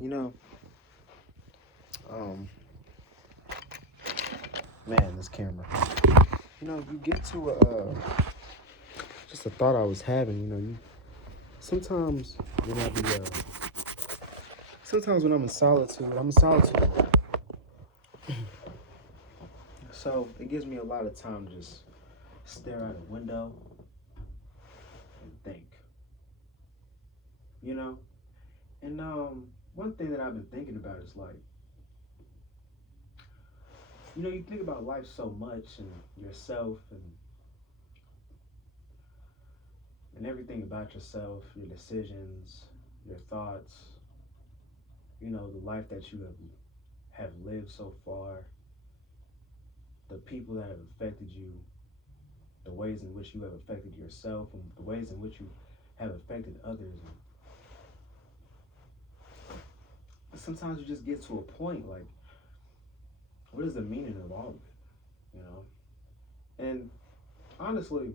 You know, um, man, this camera. You get to just a thought I was having. You sometimes when I be sometimes when I'm in solitude. So it gives me a lot of time to just stare out a window and think. You know, and one thing that I've been thinking about is like, you think about life so much and yourself and everything about yourself, your decisions, your thoughts, the life that you have lived so far, the people that have affected you, the ways in which you have affected yourself, and the ways in which you have affected others. And sometimes you just get to a point like, what is the meaning of all of it? And honestly,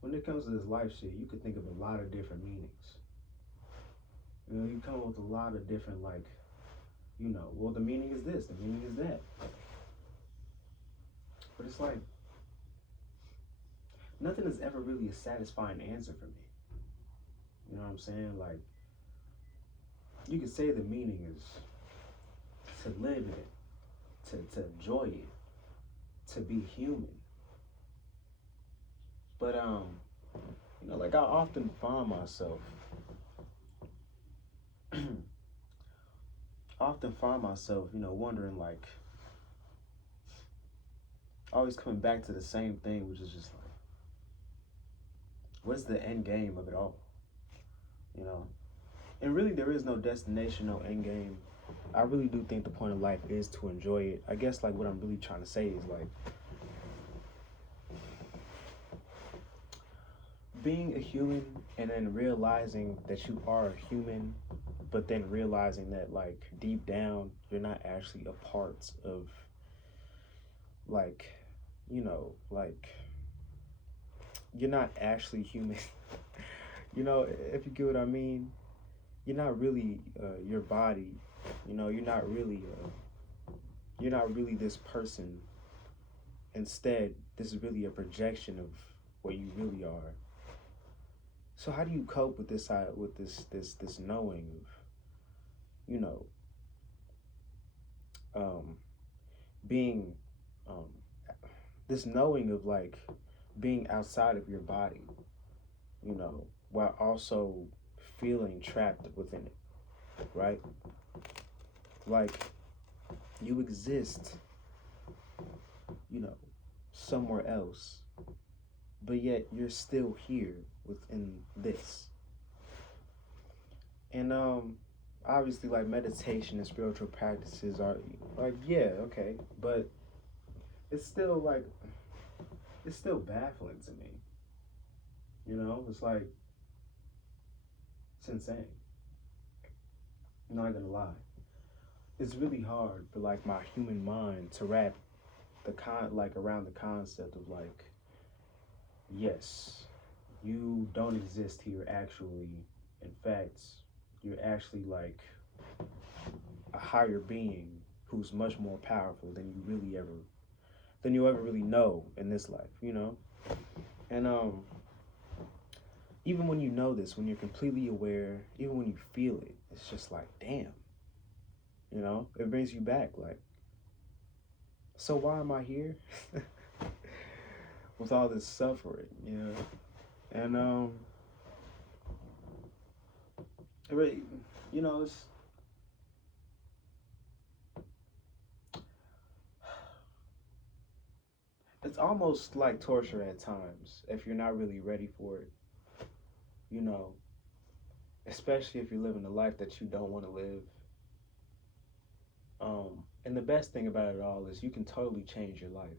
when it comes to this life shit, you could think of a lot of different meanings. You come up with a lot of different, like, well, the meaning is this, the meaning is that. But it's like, nothing is ever really a satisfying answer for me. You know what I'm saying? Like, you could say the meaning is to live in it, to enjoy it, to be human. But, like I often find myself, wondering, like, always coming back to the same thing, which is just like, what's the end game of it all? You know? And really, there is no destination, no end game. I really do think the point of life is to enjoy it. I guess, like, what I'm really trying to say is, like, being a human and then realizing that you are a human, but then realizing that, like, deep down, you're not actually a part of, like, like, you're not actually human. If you get what I mean, you're not really your body. You're not really this person. Instead, this is really a projection of what you really are. So how do you cope with this knowing of, you know, um, being, um, this knowing of, like, being outside of your body, while also feeling trapped within it, right? Like, you exist, you know, somewhere else, but yet you're still here within this. And obviously, like, meditation and spiritual practices are like, yeah, okay, but it's still like, it's still baffling to me. It's like, it's insane. I'm not gonna lie. It's really hard for, like, my human mind to wrap around the concept of, like, yes, you don't exist here actually. In fact, you're actually, like, a higher being who's much more powerful than you ever really know in this life. And even when you know this, when you're completely aware, even when you feel it, it's just like, damn. It brings you back, like, so why am I here? With all this suffering. And it really, it's almost like torture at times if you're not really ready for it. You know, especially if you're living a life that you don't want to live. And the best thing about it all is you can totally change your life,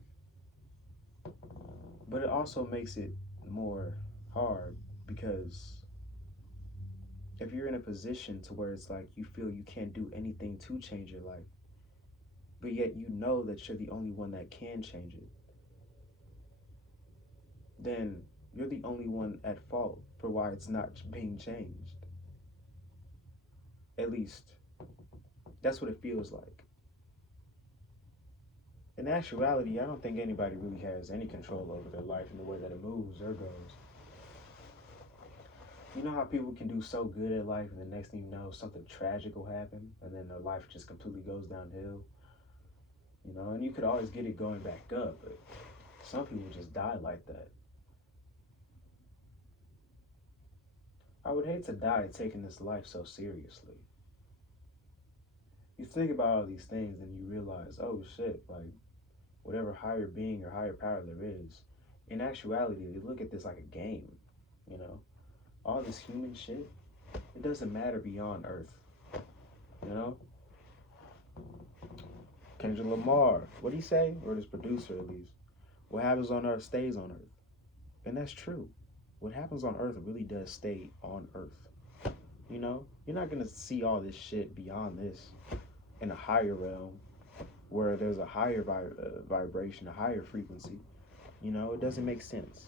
but it also makes it more hard because if you're in a position to where it's like you feel you can't do anything to change your life, but yet you know that you're the only one that can change it, then you're the only one at fault for why it's not being changed. At least That's what it feels like. In actuality, I don't think anybody really has any control over their life and the way that it moves or goes. You know how people can do so good at life and the next thing you know, something tragic will happen and then their life just completely goes downhill? You know, and you could always get it going back up, but some people just die like that. I would hate to die taking this life so seriously. You think about all these things and you realize, oh shit, like whatever higher being or higher power there is, in actuality, they look at this like a game, you know? All this human shit, it doesn't matter beyond Earth, you know? Kendrick Lamar, what do he say? Or this producer at least. What happens on Earth stays on Earth. And that's true. What happens on Earth really does stay on Earth. You know? You're not gonna see all this shit beyond this in a higher realm where there's a higher vibration, a higher frequency. You know, it doesn't make sense.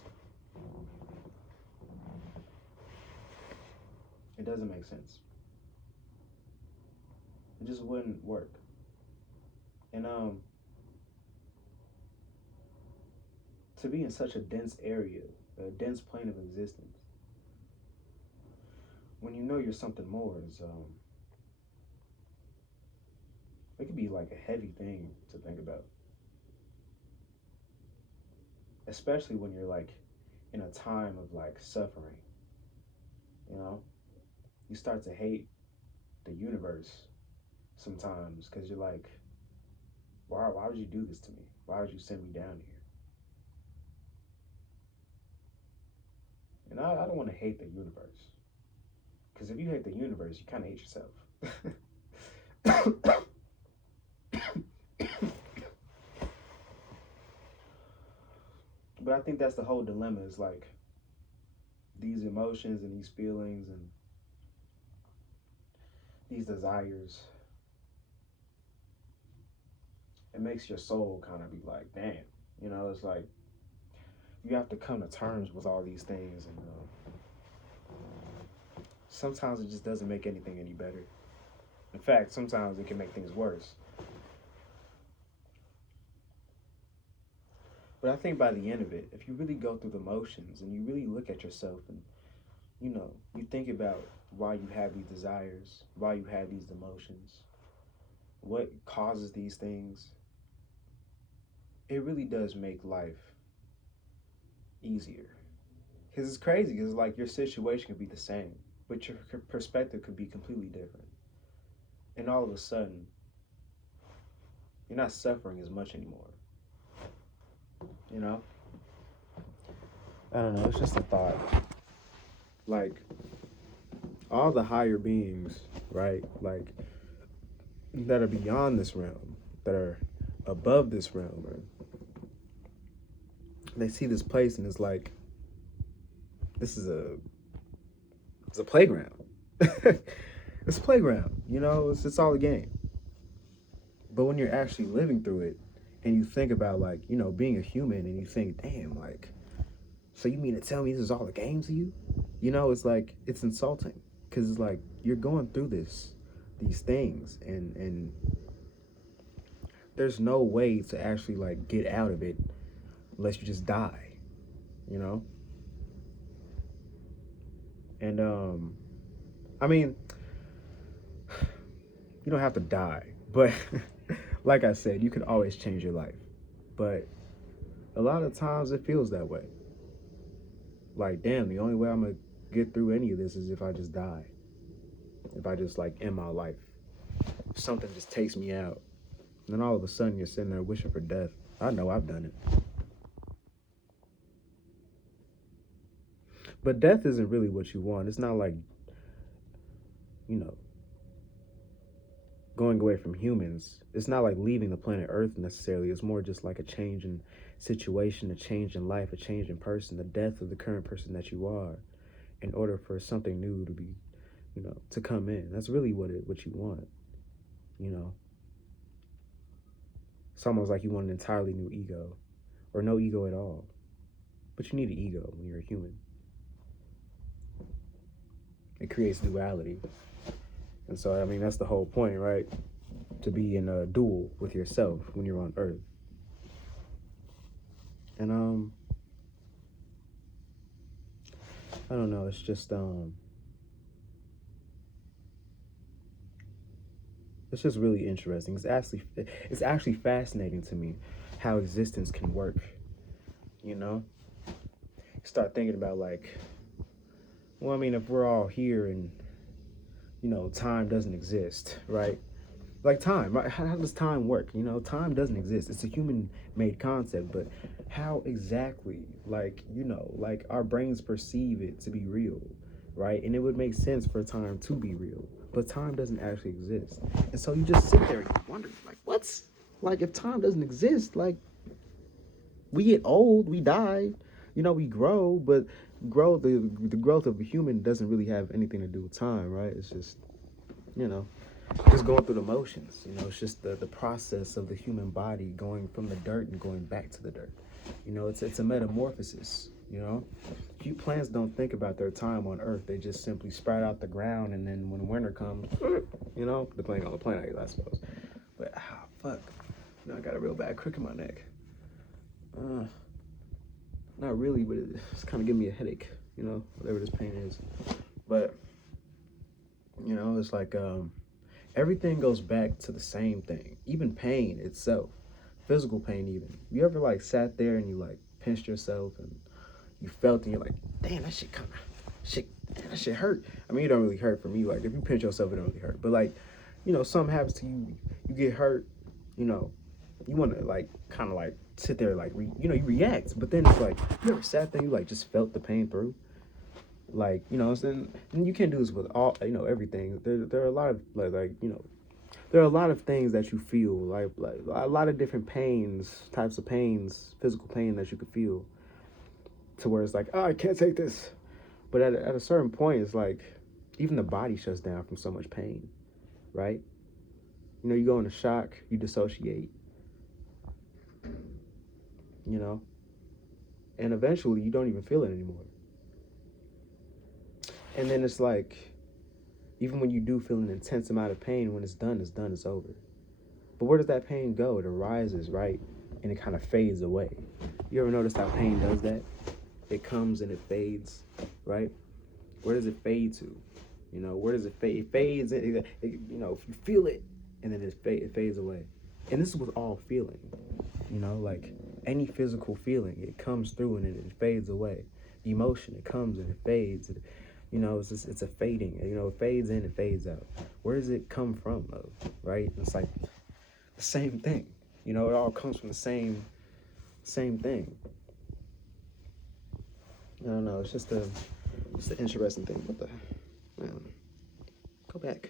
It doesn't make sense. It just wouldn't work. And to be in such a dense area, a dense plane of existence, when you know you're something more, is it could be like a heavy thing to think about. Especially when you're like in a time of like suffering, you know? You start to hate the universe sometimes because you're like, why would you do this to me? Why would you send me down here? And I don't want to hate the universe. Because if you hate the universe, you kind of hate yourself. But I think that's the whole dilemma is like these emotions and these feelings and these desires. It makes your soul kind of be like, damn, you know, it's like you have to come to terms with all these things. And sometimes it just doesn't make anything any better. In fact, sometimes it can make things worse. But I think by the end of it, if you really go through the motions and you really look at yourself and, you know, you think about why you have these desires, why you have these emotions, what causes these things, it really does make life easier. Because it's crazy, because like your situation could be the same, but your perspective could be completely different. And all of a sudden, you're not suffering as much anymore. You know? I don't know, it's just a thought. Like, all the higher beings, right? Like, that are beyond this realm, that are above this realm, right? They see this place and it's like, it's a playground. It's a playground, you know, it's all a game. But when you're actually living through it and you think about like, you know, being a human and you think, damn, like, so you mean to tell me this is all a game to you? You know, it's like, it's insulting because it's like, you're going through these things and there's no way to actually like get out of it unless you just die, you know? And I mean, you don't have to die, but like I said, you can always change your life. But a lot of times it feels that way. Like, damn, the only way I'm gonna get through any of this is if I just die. If I just like end my life. If something just takes me out. And then all of a sudden you're sitting there wishing for death. I know I've done it. But death isn't really what you want. It's not like, you know, going away from humans. It's not like leaving the planet Earth necessarily. It's more just like a change in situation, a change in life, a change in person, the death of the current person that you are in order for something new to be, you know, to come in. That's really what you want, you know. It's almost like you want an entirely new ego or no ego at all. But you need an ego when you're a human. It creates duality. And so, I mean, that's the whole point, right? to be in a duel with yourself when you're on Earth. And I don't know. It's just really interesting. It's actually fascinating to me how existence can work. You know, you start thinking about like, well, I mean, if we're all here and time doesn't exist, right? Like time, right? How does time work? Time doesn't exist. It's a human-made concept, but how exactly, like our brains perceive it to be real, right? And it would make sense for time to be real, but time doesn't actually exist. And so you just sit there and you wonder, like, what's like if time doesn't exist, like we get old, we die, we grow, but the growth of a human doesn't really have anything to do with time, right? It's just you know just going through the motions. It's just the process of the human body going from the dirt and going back to the dirt. It's a metamorphosis. Few plants don't think about their time on Earth. They just simply sprout out the ground, and then when winter comes, depending on the plant, I suppose. But fuck, I got a real bad crick in my neck. Not really, but it's kind of giving me a headache. Whatever this pain is. But it's like everything goes back to the same thing. Even pain itself, physical pain. Even you ever like sat there and you like pinched yourself and you felt and you're like, damn, that shit hurt. I mean, it don't really hurt for me. Like if you pinch yourself, it don't really hurt. But like, something happens to you, you get hurt. You want to like kind of like sit there like you react. But then it's like you ever sat there and you like just felt the pain through. Like and you can't do this with all everything. There are a lot of there are a lot of things that you feel like a lot of different types of pains, physical pain that you could feel, to where it's like, oh, I can't take this. But at a certain point, it's like even the body shuts down from so much pain, right? You go into shock, you dissociate, and eventually you don't even feel it anymore. And then it's like, even when you do feel an intense amount of pain, when it's done, it's over. But where does that pain go? It arises, right? And it kind of fades away. You ever notice how pain does that? It comes and it fades, right? Where does it fade to? Where does it fade? It fades, if you feel it, and then it fades away. And this is with all feeling, like any physical feeling, it comes through and it fades away. The emotion, it comes and it fades. It's a fading. It fades in, it fades out. Where does it come from, though? Right? It's like the same thing. It all comes from the same thing. I don't know. It's just an interesting thing. What the man? Go back.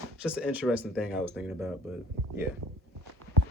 It's just an interesting thing I was thinking about. But yeah.